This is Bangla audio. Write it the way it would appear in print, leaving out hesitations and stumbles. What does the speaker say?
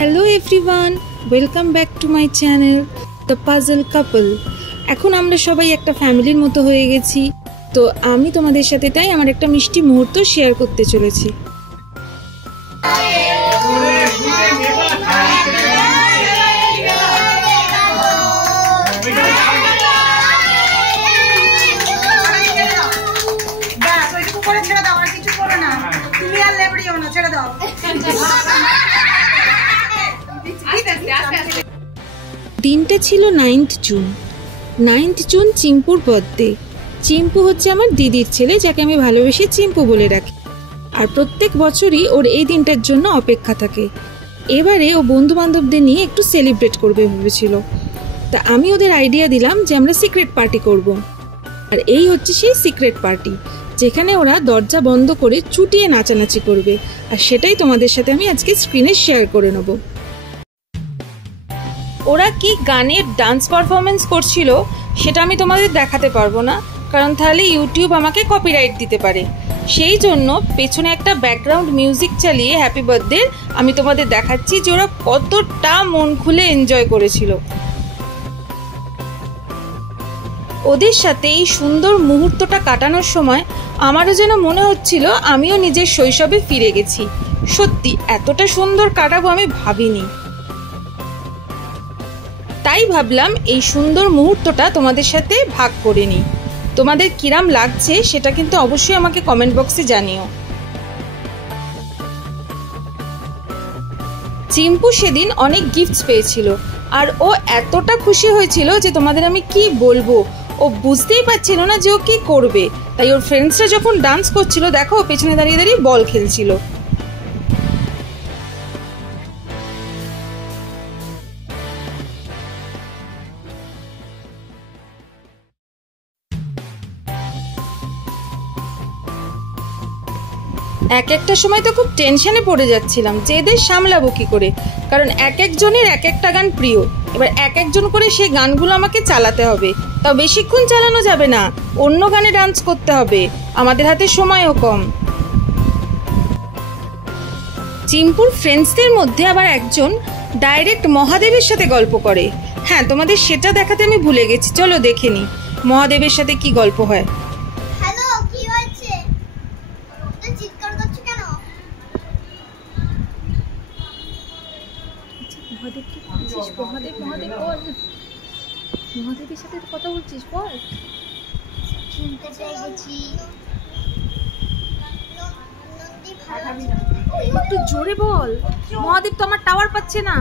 Hello everyone, welcome back to my channel the puzzle couple. এখন আমরা সবাই একটা ফ্যামিলির মতো হয়ে গেছি, তো আমি তোমাদের সাথে তাই আমার একটা মিষ্টি মুহূর্ত শেয়ার করতে চলেছি। দিনটা ছিল 9th জুন। 9th জুন চিম্পুর বার্থডে। চিম্পু হচ্ছে আমার দিদির ছেলে, যাকে আমি ভালোবেসে চিম্পু বলে রাখি। আর প্রত্যেক বছরই ওর এই দিনটার জন্য অপেক্ষা থাকে। এবারে ও বন্ধু বান্ধবদের নিয়ে একটু সেলিব্রেট করবে ভেবেছিল, তা আমি ওদের আইডিয়া দিলাম যে আমরা সিক্রেট পার্টি করব। আর এই হচ্ছে সেই সিক্রেট পার্টি, যেখানে ওরা দরজা বন্ধ করে চুটিয়ে নাচানাচি করবে। আর সেটাই তোমাদের সাথে আমি আজকে স্ক্রিনে শেয়ার করে নেব। ওরা কি গানের ডান্স পারফরমেন্স করছিল সেটা আমি তোমাদের দেখাতে পারবো না, কারণ তাহলে ইউটিউব আমাকে কপিরাইট দিতে পারে। সেই জন্য পেছনে একটা ব্যাকগ্রাউন্ড মিউজিক চালিয়ে হ্যাপি বার্থডে আমি তোমাদের দেখাচ্ছি যে ওরা কতটা মন খুলে এনজয় করেছিল। ওদের সাথে এই সুন্দর মুহূর্তটা কাটানোর সময় আমারও যেন মনে হচ্ছিল আমিও নিজের শৈশবে ফিরে গেছি। সত্যি এতটা সুন্দর কাটাবো আমি ভাবিনি। তাই ভাবলাম এই সুন্দর মুহূর্তটা তোমাদের সাথে ভাগ করে নিই। তোমাদের কিরাম লাগছে সেটা কিন্তু অবশ্যই আমাকে কমেন্ট বক্সে জানিও। চিম্পু সেদিন অনেক গিফটস পেয়েছিল, আর ও এতটা খুশি হয়েছিল যে তোমাদের আমি কি বলবো। ও বুঝতেই পারছিল না যে ও কি করবে, তাই ওর ফ্রেন্ডসরা যখন ডান্স করছিল দেখো পেছনে দাঁড়িয়ে দাঁড়িয়ে বল খেলছিল। এক একটা সময় তো খুব টেনশনে পড়ে যাচ্ছিলাম যে এদের সামলাবো কি করে, কারণ এক একজনের এক একটা গান প্রিয়। এবার এক একজন করে সেই গানগুলো আমাকে চালাতে হবে, তাও বেশিক্ষণ চালানো যাবে না, অন্য গানে ডান্স করতে হবে, আমাদের হাতে সময়ও কম। চিম্পুর ফ্রেন্ডসদের মধ্যে আবার একজন ডাইরেক্ট মহাদেবের সাথে গল্প করে। হ্যাঁ, তোমাদের সেটা দেখাতে আমি ভুলে গেছি, চলো দেখে নি মহাদেবের সাথে কি গল্প হয়। মহাদেবের সাথে কথা বলছিস, বল। একটু জোরে বল, মহাদেব তো আমার টাওয়ার পাচ্ছে না।